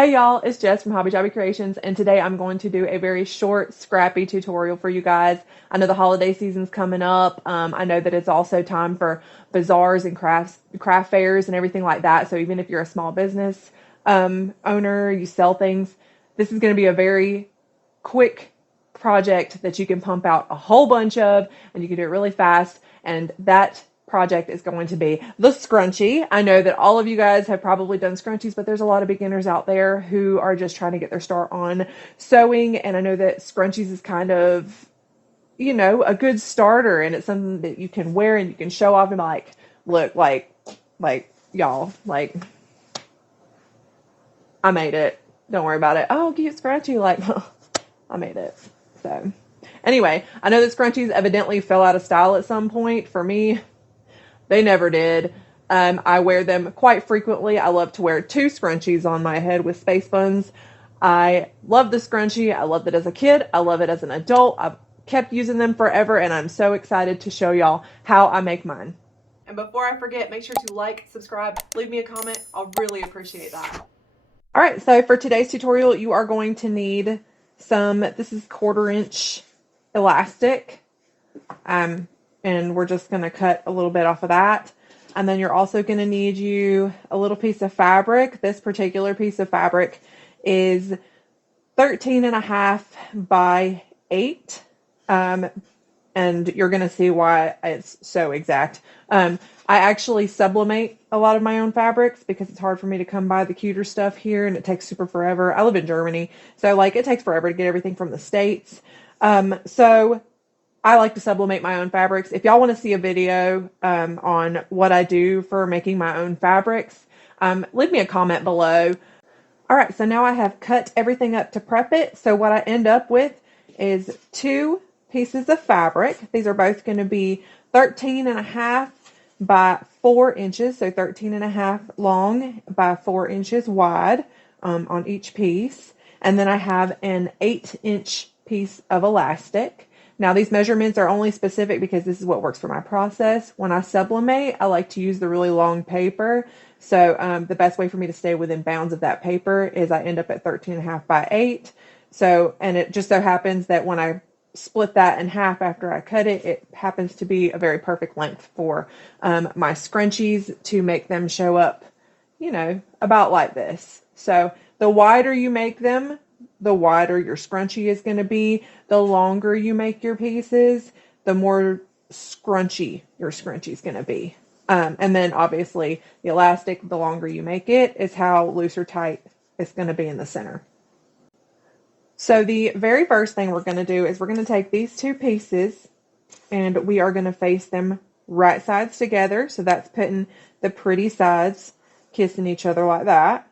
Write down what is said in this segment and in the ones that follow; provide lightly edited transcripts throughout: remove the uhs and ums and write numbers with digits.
Hey y'all, it's Jess from Hobby Jobby Creations, and today I'm going to do a very short, scrappy tutorial for you guys. I know the holiday season's coming up. I know that it's also time for bazaars and craft fairs and everything like that. So even if you're a small business owner, you sell things, this is going to be a very quick project that you can pump out a whole bunch of, and you can do it really fast. And that project is going to be the scrunchie. I know that all of you guys have probably done scrunchies, but there's a lot of beginners out there who are just trying to get their start on sewing. And I know that scrunchies is kind of, a good starter, and it's something that you can wear and you can show off and be like, look, like y'all, like I made it. Don't worry about it. Oh, cute scrunchie. Like, I made it. So anyway, I know that scrunchies evidently fell out of style at some point. For me, they never did. I wear them quite frequently. I love to wear two scrunchies on my head with space buns. I love the scrunchie. I loved it as a kid. I love it as an adult. I've kept using them forever, and I'm so excited to show y'all how I make mine. And before I forget, make sure to like, subscribe, leave me a comment. I'll really appreciate that. All right, so for today's tutorial, you are going to need this is 1/4 inch elastic. And we're just going to cut a little bit off of that. And then you're also going to need a little piece of fabric. This particular piece of fabric is 13.5 by 8. And you're going to see why it's so exact. I actually sublimate a lot of my own fabrics because it's hard for me to come by the cuter stuff here, and it takes super forever. I live in Germany, so it takes forever to get everything from the States. So I like to sublimate my own fabrics. If y'all want to see a video on what I do for making my own fabrics, leave me a comment below. All right, so now I have cut everything up to prep it. So what I end up with is 2 pieces of fabric. These are both going to be 13.5 by 4 inches, so 13.5 long by 4 inches wide on each piece. And then I have an 8-inch piece of elastic. Now, these measurements are only specific because this is what works for my process. When I sublimate, I like to use the really long paper. So the best way for me to stay within bounds of that paper is I end up at 13.5 by 8. So, and it just so happens that when I split that in half after I cut it, it happens to be a very perfect length for my scrunchies to make them show up, about like this. So the wider you make them, the wider your scrunchie is going to be. The longer you make your pieces, the more scrunchy your scrunchie is going to be. And then obviously the elastic, the longer you make it, is how loose or tight it's going to be in the center. So the very first thing we're going to do is we're going to take these 2 pieces and we are going to face them right sides together. So that's putting the pretty sides kissing each other like that.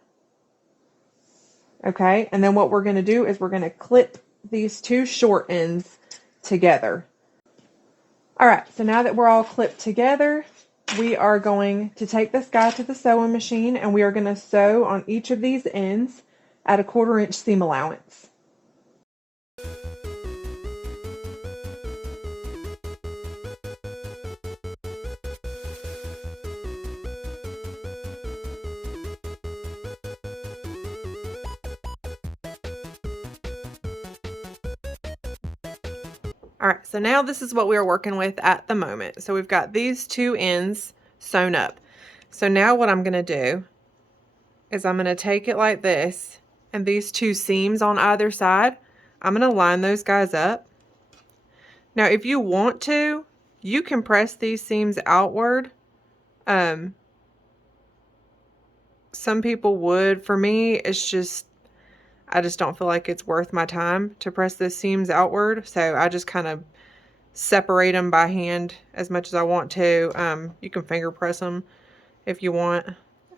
Okay, and then what we're going to do is we're going to clip these 2 short ends together. All right, so now that we're all clipped together, we are going to take this guy to the sewing machine and we are going to sew on each of these ends at a 1/4 inch seam allowance. All right, so now this is what we are working with at the moment. So we've got these 2 ends sewn up. So now what I'm going to do is I'm going to take it like this, and these 2 seams on either side, I'm going to line those guys up. Now, if you want to, you can press these seams outward. Some people would. For me, I just don't feel like it's worth my time to press the seams outward. So I just kind of separate them by hand as much as I want to. You can finger press them if you want.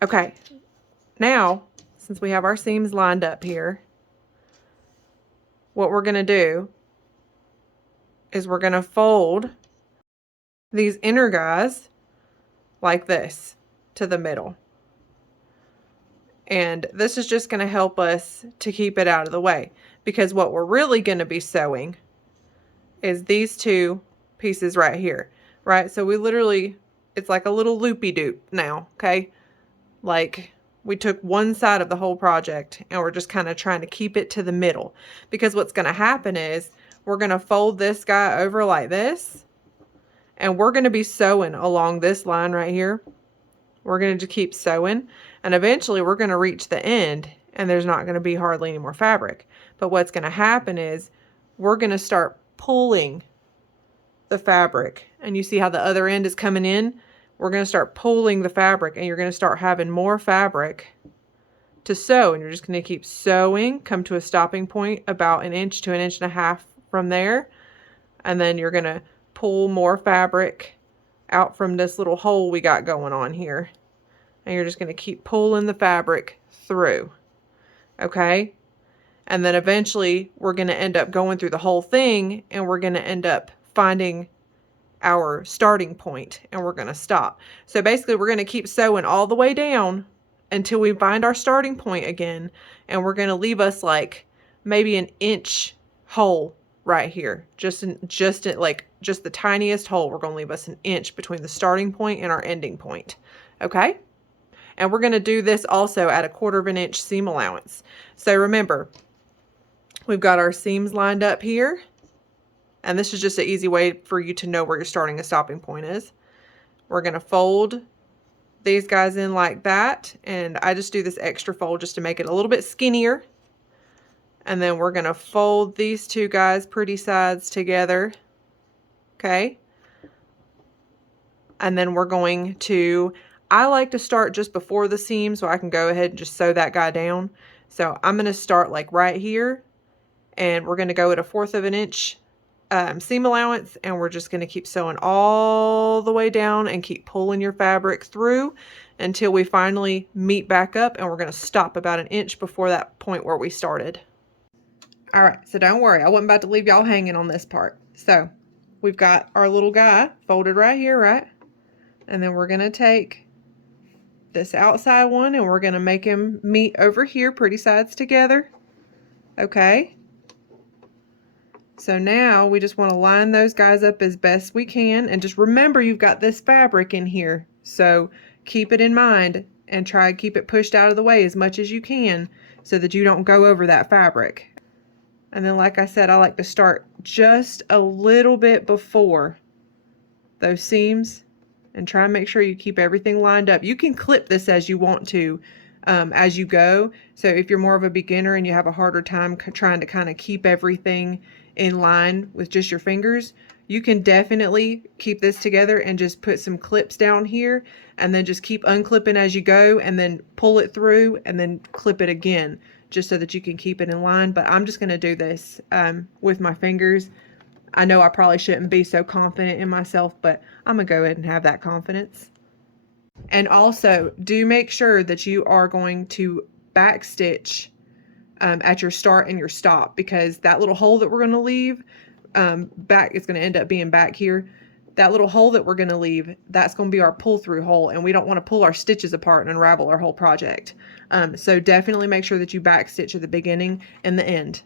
Okay, now, since we have our seams lined up here, what we're going to do is we're going to fold these inner guys like this to the middle. And this is just going to help us to keep it out of the way, because what we're really going to be sewing is these 2 pieces right here, right? So we literally, it's like a little loopy-doop now, okay? Like We took one side of the whole project and we're just kind of trying to keep it to the middle, because what's going to happen is we're going to fold this guy over like this, and we're going to be sewing along this line right here. We're going to just keep sewing, and eventually we're going to reach the end and there's not going to be hardly any more fabric. But what's going to happen is we're going to start pulling the fabric, and you see how the other end is coming in? We're going to start pulling the fabric, and you're going to start having more fabric to sew, and you're just going to keep sewing, come to a stopping point about 1 inch to 1.5 inches from there, and then you're going to pull more fabric out from this little hole we got going on here, and you're just going to keep pulling the fabric through, okay? And then eventually we're going to end up going through the whole thing, and we're going to end up finding our starting point, and we're going to stop. So basically we're going to keep sewing all the way down until we find our starting point again, and we're going to leave us like maybe 1 inch hole right here, just the tiniest hole. We're going to leave us 1 inch between the starting point and our ending point, okay? And we're going to do this also at 1/4 inch seam allowance. So remember, we've got our seams lined up here, and this is just an easy way for you to know where your starting and stopping point is. We're going to fold these guys in like that, and I just do this extra fold just to make it a little bit skinnier. And then we're going to fold these two guys pretty sides together, okay? And then we're going to, I like to start just before the seam so I can go ahead and just sew that guy down. So I'm going to start like right here, and we're going to go at 1/4 inch seam allowance, and we're just going to keep sewing all the way down and keep pulling your fabric through until we finally meet back up, and we're going to stop about 1 inch before that point where we started. All right, so don't worry, I wasn't about to leave y'all hanging on this part. So we've got our little guy folded right here, right? And then we're going to take this outside one and we're going to make him meet over here, pretty sides together. Okay. So now we just want to line those guys up as best we can, and just remember you've got this fabric in here, so keep it in mind and try to keep it pushed out of the way as much as you can so that you don't go over that fabric. And then, like I said, I like to start just a little bit before those seams and try and make sure you keep everything lined up. You can clip this as you want to as you go. So if you're more of a beginner and you have a harder time trying to kind of keep everything in line with just your fingers, you can definitely keep this together and just put some clips down here, and then just keep unclipping as you go, and then pull it through and then clip it again, just so that you can keep it in line. But I'm just going to do this with my fingers. I know I probably shouldn't be so confident in myself, but I'm going to go ahead and have that confidence. And also, do make sure that you are going to backstitch at your start and your stop, because that little hole that we're going to leave back is going to end up being back here. That little hole that we're going to leave, that's going to be our pull through hole, and we don't want to pull our stitches apart and unravel our whole project. So definitely make sure that you backstitch at the beginning and the end.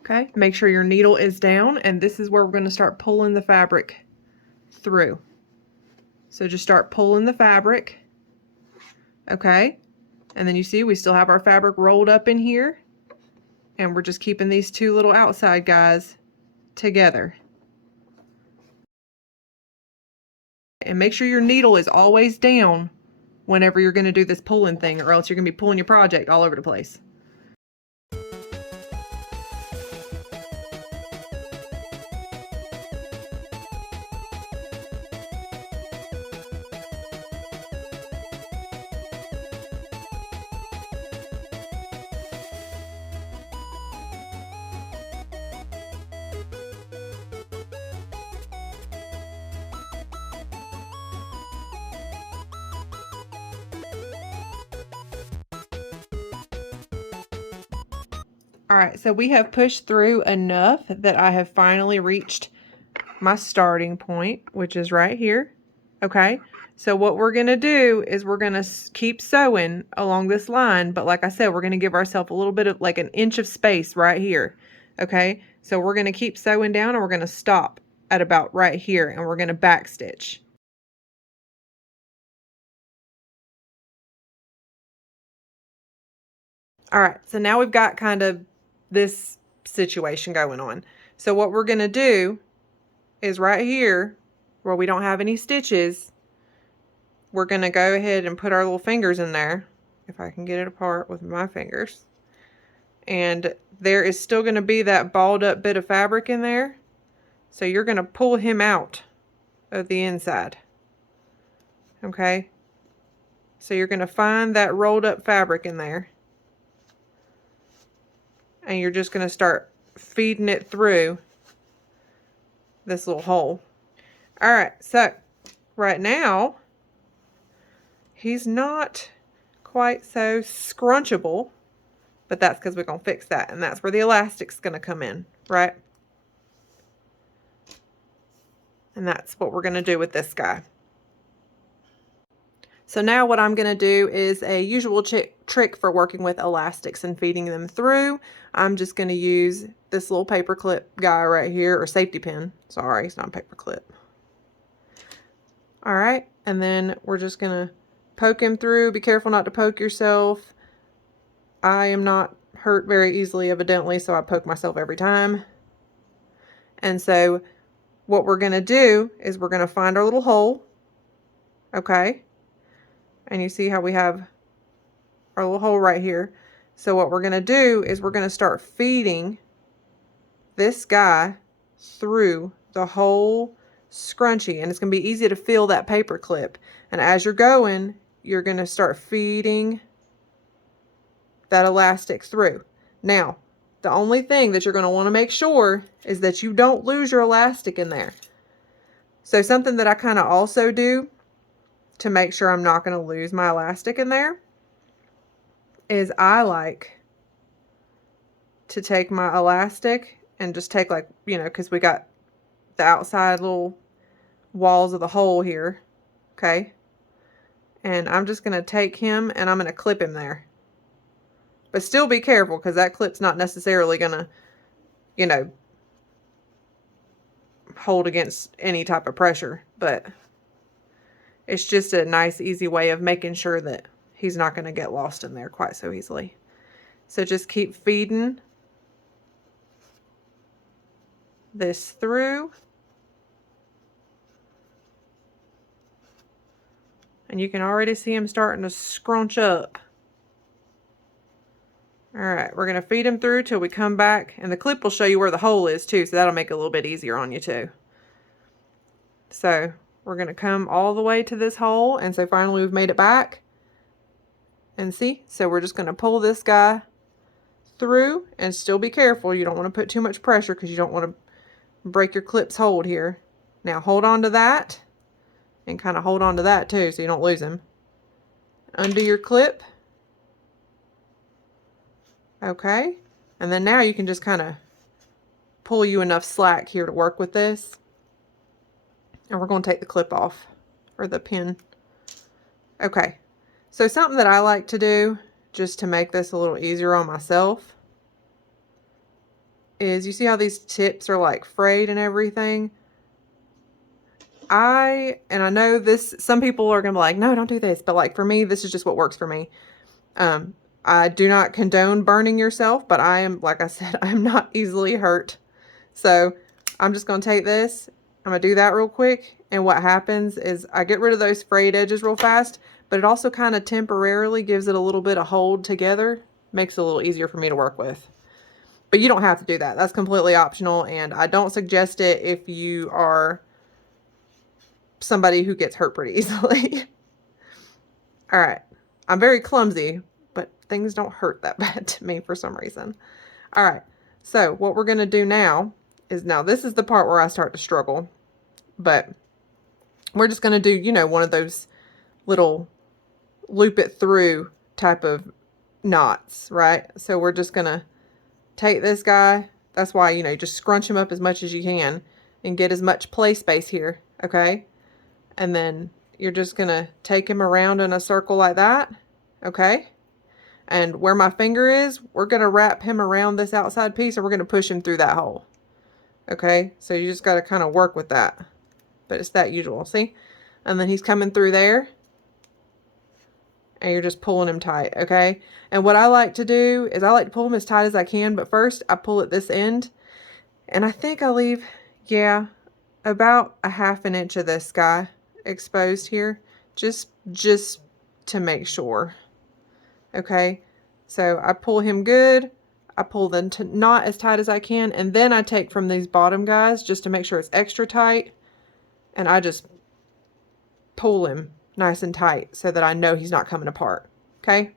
Okay, make sure your needle is down, and this is where we're going to start pulling the fabric through. So just start pulling the fabric, okay? And then you see we still have our fabric rolled up in here, and we're just keeping these two little outside guys together. And make sure your needle is always down whenever you're going to do this pulling thing, or else you're going to be pulling your project all over the place. All right, so we have pushed through enough that I have finally reached my starting point, which is right here. Okay, so what we're going to do is we're going to keep sewing along this line, but like I said, we're going to give ourselves a little bit of like 1 inch of space right here. Okay, so we're going to keep sewing down and we're going to stop at about right here and we're going to back stitch. All right, so now we've got kind of this situation going on. So what we're going to do is right here where we don't have any stitches, we're going to go ahead and put our little fingers in there, if I can get it apart with my fingers. And there is still going to be that balled up bit of fabric in there. So you're going to pull him out of the inside. Okay? So you're going to find that rolled up fabric in there. And you're just going to start feeding it through this little hole. Alright, so right now, he's not quite so scrunchable, but that's because we're going to fix that. And that's where the elastic's going to come in, right? And that's what we're going to do with this guy. So now what I'm going to do is a usual trick for working with elastics and feeding them through. I'm just going to use this little paper clip guy right here, or safety pin. Sorry, it's not a paper clip. All right, and then we're just going to poke him through. Be careful not to poke yourself. I am not hurt very easily, evidently, so I poke myself every time. And so what we're going to do is we're going to find our little hole. Okay. And you see how we have our little hole right here. So what we're going to do is we're going to start feeding this guy through the whole scrunchie. And it's going to be easy to feel that paper clip. And as you're going, you're going to start feeding that elastic through. Now, the only thing that you're going to want to make sure is that you don't lose your elastic in there. So something that I kind of also do to make sure I'm not going to lose my elastic in there is I like to take my elastic and just take, like, you know, because we got the outside little walls of the hole here, okay? And I'm just going to take him and I'm going to clip him there. But still be careful, because that clip's not necessarily going to, you know, hold against any type of pressure, but it's just a nice, easy way of making sure that he's not going to get lost in there quite so easily. So just keep feeding this through. And you can already see him starting to scrunch up. Alright, we're going to feed him through till we come back. And the clip will show you where the hole is too, so that'll make it a little bit easier on you too. So we're going to come all the way to this hole, and so finally we've made it back. And see, so we're just going to pull this guy through, and still be careful. You don't want to put too much pressure because you don't want to break your clip's hold here. Now hold on to that, and kind of hold on to that too so you don't lose him. Undo your clip. Okay, and then now you can just kind of pull you enough slack here to work with this. And we're going to take the clip off, or the pin. Okay, so something that I like to do, just to make this a little easier on myself, is you see how these tips are like frayed and everything? I know this, some people are going to be like, no, don't do this. But like for me, this is just what works for me. I do not condone burning yourself, but I am, like I said, I'm not easily hurt. So I'm just going to take this. I'm going to do that real quick. And what happens is I get rid of those frayed edges real fast, but it also kind of temporarily gives it a little bit of hold together. Makes it a little easier for me to work with. But you don't have to do that. That's completely optional. And I don't suggest it if you are somebody who gets hurt pretty easily. All right. I'm very clumsy, but things don't hurt that bad to me for some reason. All right. So what we're going to do now is, now this is the part where I start to struggle, but we're just going to do, you know, one of those little loop it through type of knots, right? So we're just going to take this guy. That's why, you know, just scrunch him up as much as you can and get as much play space here. Okay. And then you're just going to take him around in a circle like that. Okay. And where my finger is, we're going to wrap him around this outside piece and we're going to push him through that hole. Okay, so you just got to kind of work with that. But it's that usual, see? And then he's coming through there. And you're just pulling him tight, okay? And what I like to do is I like to pull him as tight as I can. But first, I pull at this end. And I think I leave, yeah, about a ½ inch of this guy exposed here. Just to make sure. Okay, so I pull him good. I pull the knot as tight as I can, and then I take from these bottom guys just to make sure it's extra tight, and I just pull him nice and tight so that I know he's not coming apart. Okay,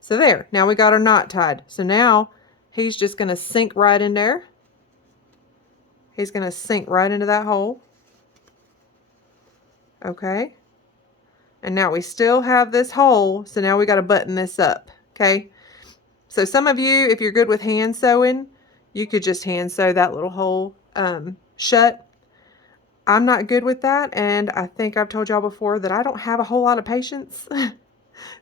so there, now we got our knot tied. So now he's just going to sink right in there. He's going to sink right into that hole. Okay, and now we still have this hole, so now we got to button this up. Okay, so some of you, if you're good with hand sewing, you could just hand sew that little hole shut. I'm not good with that, and I think I've told y'all before that I don't have a whole lot of patience.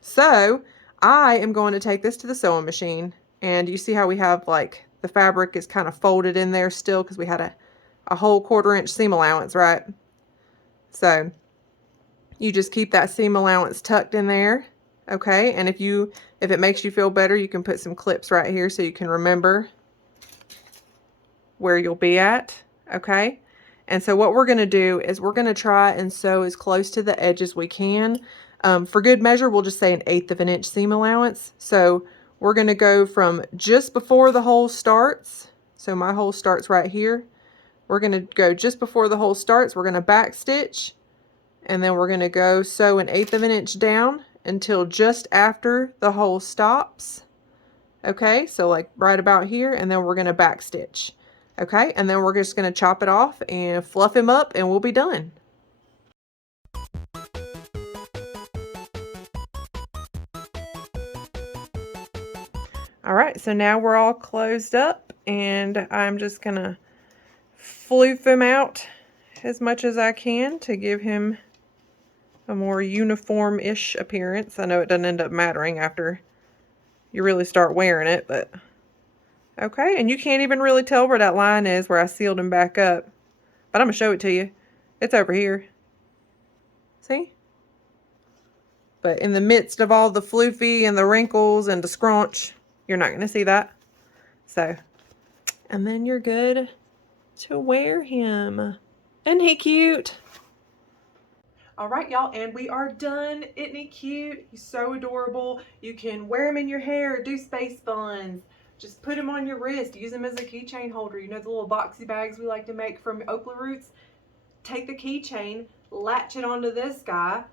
So I am going to take this to the sewing machine, and you see how we have like the fabric is kind of folded in there still because we had a whole 1/4 inch seam allowance, right? So you just keep that seam allowance tucked in there. Okay, and if it makes you feel better, you can put some clips right here so you can remember where you'll be at. Okay, and so what we're going to do is we're going to try and sew as close to the edge as we can. For good measure, we'll just say an 1/8 of an inch seam allowance. So we're going to go from just before the hole starts. So my hole starts right here. We're going to go just before the hole starts. We're going to back stitch, and then we're going to go sew an 1/8 of an inch down until just after the hole stops. Okay, so like right about here, and then we're going to back stitch. Okay, and then we're just going to chop it off and fluff him up, and we'll be done. All right, so now we're all closed up, and I'm just going to floof him out as much as I can to give him a more uniform-ish appearance. I know it doesn't end up mattering after you really start wearing it, but okay. And you can't even really tell where that line is where I sealed him back up, but I'm gonna show it to you. It's over here. See? But in the midst of all the floofy and the wrinkles and the scrunch, you're not gonna see that. So, and then you're good to wear him. Isn't he cute? All right, y'all, and we are done. Isn't he cute? He's so adorable. You can wear him in your hair, do space buns. Just put him on your wrist. Use him as a keychain holder. You know the little boxy bags we like to make from Oakley Roots? Take the keychain, latch it onto this guy.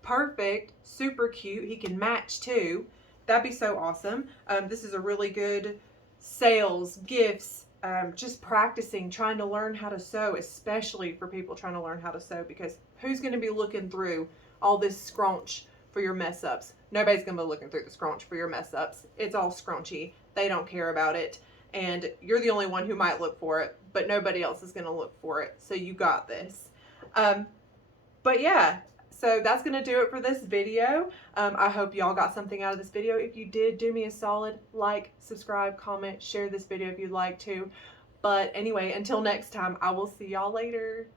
Perfect. Super cute. He can match too. That'd be so awesome. This is a really good sales, gifts, just practicing, trying to learn how to sew, especially for people trying to learn how to sew, because who's going to be looking through all this scrunch for your mess ups? Nobody's going to be looking through the scrunch for your mess ups. It's all scrunchy. They don't care about it. And you're the only one who might look for it, but nobody else is going to look for it. So you got this. But yeah, so that's going to do it for this video. I hope y'all got something out of this video. If you did, do me a solid, like, subscribe, comment, share this video if you'd like to. But anyway, until next time, I will see y'all later.